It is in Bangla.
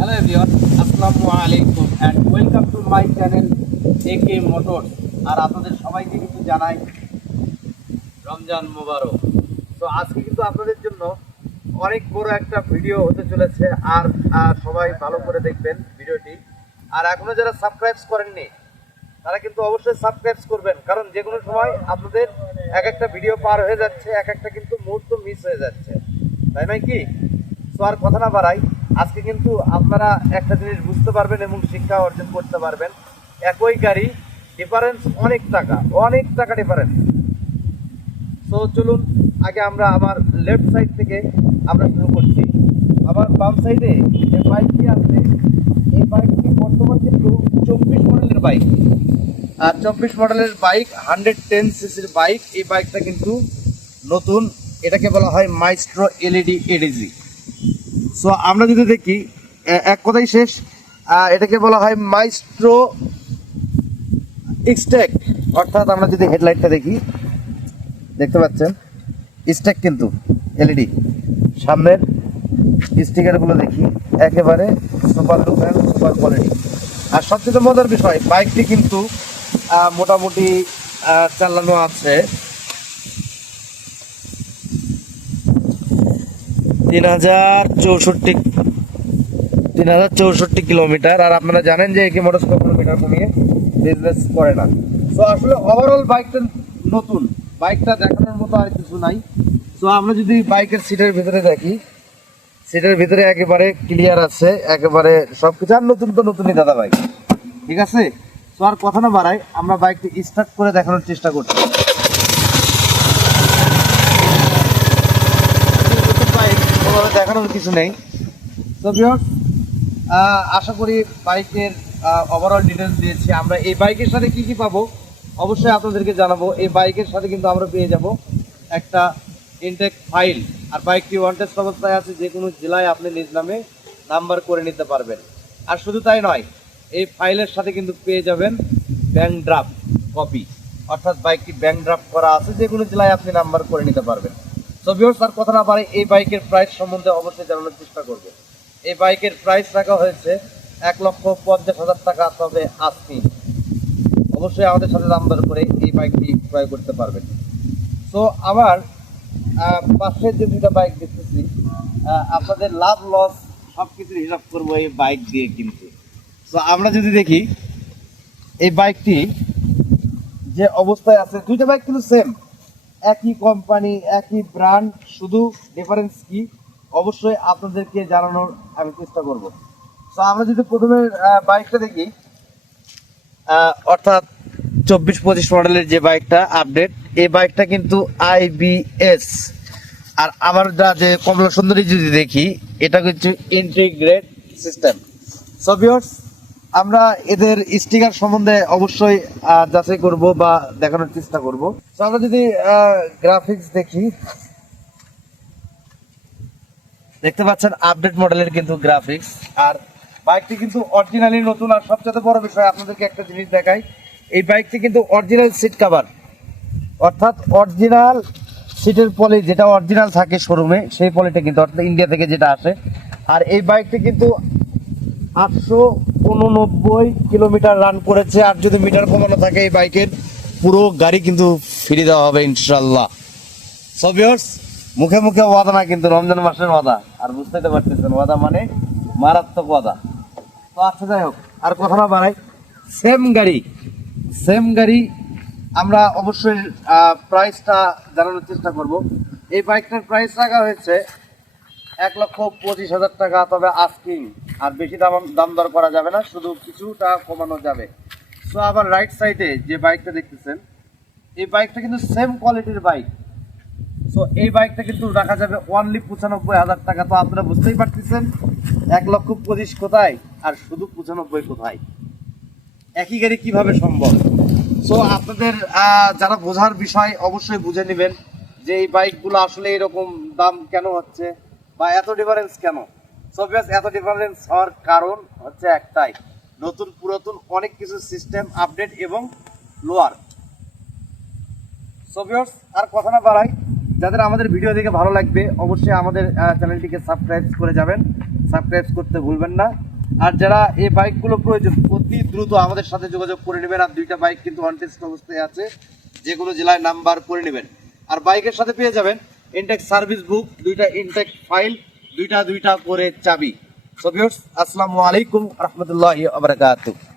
হ্যালো এভরিওয়ান আসসালামু আলাইকুম and welcome to my channel AK motors আর আপনাদের সবাইকে কিন্তু জানাই রমজান মোবারক। তো আজকে কিন্তু আপনাদের জন্য অনেক বড় একটা ভিডিও হতে চলেছে। আর সবাই ভালো করে দেখবেন ভিডিওটি। আর এখনও যারা সাবস্ক্রাইব করেননি, তারা কিন্তু অবশ্যই সাবস্ক্রাইব করবেন। কারণ যে কোনো সময় আপনাদের এক একটা ভিডিও পার হয়ে যাচ্ছে, এক একটা কিন্তু মুহূর্ত মিস হয়ে যাচ্ছে। তাই নয় কি? তো আর কথা না বাড়াই আজকে কিন্তু আপনারা একটা জিনিস বুঝতে পারবেন এবং শিক্ষা অর্জন করতে পারবেন। একই গাড়ি ডিফারেন্স অনেক টাকা অনেক টাকা ডিফারেন্স তো চলুন, আগে আমরা আমার লেফট সাইড থেকে আমরা শুরু করছি। আবার বাম সাইডে যে বাইকটি আছে, এই বাইকটি বর্তমান কিন্তু চব্বিশ মডেলের বাইক আর চব্বিশ মডেলের বাইক হান্ড্রেড টেন সিসির বাইক এই বাইকটা কিন্তু নতুন। এটাকে বলা হয় মাইস্ট্রো এলইডি এডিজি সো আমরা যদি দেখি এক কথাই শেষ এটাকে বলা হয় মাইস্ট্রো স্টেক। অর্থাৎ আমরা যদি হেডলাইটটা দেখি, দেখতে পাচ্ছেন, স্টেক কিন্তু, এলইডি। সামনের স্টিকারগুলো দেখি, একেবারে super look and super quality. আর সবচেয়ে মজার বিষয়, বাইকটি কিন্তু মোটামুটি চালানো আছে। তিন হাজার চৌষট্টি তিন হাজার চৌষট্টি কিলোমিটার। আর আপনারা জানেন যে একে মোটর কখনো মিটার কমিয়ে বিজনেস করে না। তো আসলে ওভারঅল বাইকটা নতুন। বাইকটা দেখানোর মতো আর কিছু নাই। তো আমরা যদি বাইকের সিটের ভিতরে দেখি সিটের ভিতরে একেবারে ক্লিয়ার আছে, একেবারে সব কিছু আর নতুন তো নতুনই দাদা বাইক ঠিক আছে? তো আর কথা না বাড়াই আমরা বাইকটি স্টার্ট করে দেখানোর চেষ্টা করছি বাইক ওভাবে দেখানোর কিছু নেই। তো ভিউয়ার্স আশা করি বাইকের ওভারঅল ডিটেলস দিয়েছি। আমরা এই বাইকের সাথে কি কি পাবো? অবশ্যই আপনাদেরকে জানাব। এই বাইকের সাথে কিন্তু আমরা পেয়ে যাব একটা ইনটেক ফাইল আর বাইকটি ওয়ান্টেড অবস্থায় আছে, যে কোনো জেলায় আপনি নিজ নামে নাম্বার করে নিতে পারবেন। আর শুধু তাই নয়, এই ফাইলের সাথে কিন্তু পেয়ে যাবেন ব্যাংক ড্রাফট কপি অর্থাৎ বাইকটি ব্যাংক ড্রাফট করা আছে, যে কোনো জেলায় আপনি নাম্বার করে নিতে পারবেন। তো ভিউয়ার্স আর কথা না পারে এই বাইকের প্রাইস সম্বন্ধে অবশ্যই জানানোর চেষ্টা করব। এই বাইকের প্রাইস রাখা হয়েছে এক লক্ষ পঞ্চাশ হাজার টাকা তবে আজকে অবশ্যই আমাদের সাথে দাম দর করে এই বাইকটি ক্রয় করতে পারবেন। তো আমার আহ, পাশের যে দুটা বাইক দেখতেছি আপনাদের লাভ লস সব কিছু হিসাব করব এই বাইক দিয়ে কিন্তু। তো আমরা যদি দেখি এই বাইকটি যে অবস্থায় আছে দুইটা বাইক কিন্তু সেম একই কোম্পানি একই ব্র্যান্ড শুধু ডিফারেন্স কি? অবশ্যই আপনাদেরকে জানানোর আমি চেষ্টা করব। তো আমরা যদি প্রথমে বাইকটা দেখি অর্থাৎ চব্বিশ পঁচিশ মডেলের যে বাইকটা আপডেট এই বাইকটা কিন্তু আইবিএস আর আমার যা যে কমলা সুন্দরী যদি দেখি, এটা কিন্তু ইন্টিগ্রেট সিস্টেম সো আমরা এদের স্টিকার সম্বন্ধে অবশ্যই যাচাই করব বা দেখানোর চেষ্টা করব। তো আমরা যদি গ্রাফিক্স দেখি। দেখতে পাচ্ছেন আপডেট মডেলের কিন্তু গ্রাফিক্স আর বাইকটি কিন্তু অরিজিনালি নতুন। আর সবচেয়ে বড় বিষয় আপনাদেরকে একটা জিনিস দেখাই। এই বাইকটি কিন্তু অরিজিনাল সিট কভার অর্থাৎ অরিজিনাল সিটের পলি যেটা অরিজিনাল থাকে শোরুমে সেই পলিটা কিন্তু অর্থাৎ ইন্ডিয়া থেকে যেটা আসে। আর এই বাইকটি কিন্তু আটশো উননব্বই কিলোমিটার রান করেছে। আর যদি মিটার কমানো থাকে এই বাইকের পুরো গাড়ি কিন্তু ফিরে দেওয়া হবে ইনশাল্লাহ সো ভিউয়ার্স মুখে মুখে ওয়াদা না, কিন্তু রমজান মাসের ওয়াদা। আর বুঝতে পারতেছেন, ওয়াদা মানে মারাত্মক ওয়াদা। তো আচ্ছা যাই হোক, আর কথা না বাড়াই। সেম গাড়ি সেম গাড়ি। আমরা অবশ্যই প্রাইসটা জানানোর চেষ্টা করব। এই বাইকটার প্রাইস রাখা হয়েছে এক লক্ষ পঁচিশ হাজার টাকা, তবে আস্কিং আর বেশি দাম দাম দর করা যাবে না, শুধু কিছুটা কমানো যাবে। সো আবার রাইট সাইডে যে বাইকটা দেখতেছেন, এই বাইকটা কিন্তু সেম কোয়ালিটির বাইক সো এই বাইকটা কিন্তু রাখা যাবে অনলি পঁচানব্বই হাজার টাকা। তো আপনারা বুঝতেই পারতেছেন, এক লক্ষ পঁচিশ কোথায় আর শুধু পঁচানব্বই কোথায়? একই গাড়ি কীভাবে সম্ভব? সো আপনাদের যারা বোঝার বিষয়, অবশ্যই বুঝে নেবেন যে এই বাইকগুলো আসলে এরকম দাম কেন হচ্ছে বা এত ডিফারেন্স কেন? সো এত ডিফারেন্স হওয়ার কারণ হচ্ছে একটাই। নতুন, পুরাতন অনেক কিছু সিস্টেম আপডেট এবং লোয়ার সো আর কথা না বাড়াই, যাদের আমাদের ভিডিও দেখে ভালো লাগবে, অবশ্যই আমাদের চ্যানেলটিকে সাবস্ক্রাইব করে যাবেন। সাবস্ক্রাইব করতে ভুলবেন না। আর যারা এই বাইকগুলো প্রয়োজন, অতি দ্রুত আমাদের সাথে যোগাযোগ করে নেবেন। আর দুইটা বাইক কিন্তু অনটেস্ট অবস্থায় আছে, যে কোনো জেলায় নাম্বার করে নেবেন। আর বাইকের সাথে পেয়ে যাবেন ইনটেক সার্ভিস বুক দুইটা ইনটেক ফাইল দুইটা দুইটা করে চাবি। সফিউস আসসালামু আলাইকুম রহমতুল্লাহ ওয়া বারাকাতুহু।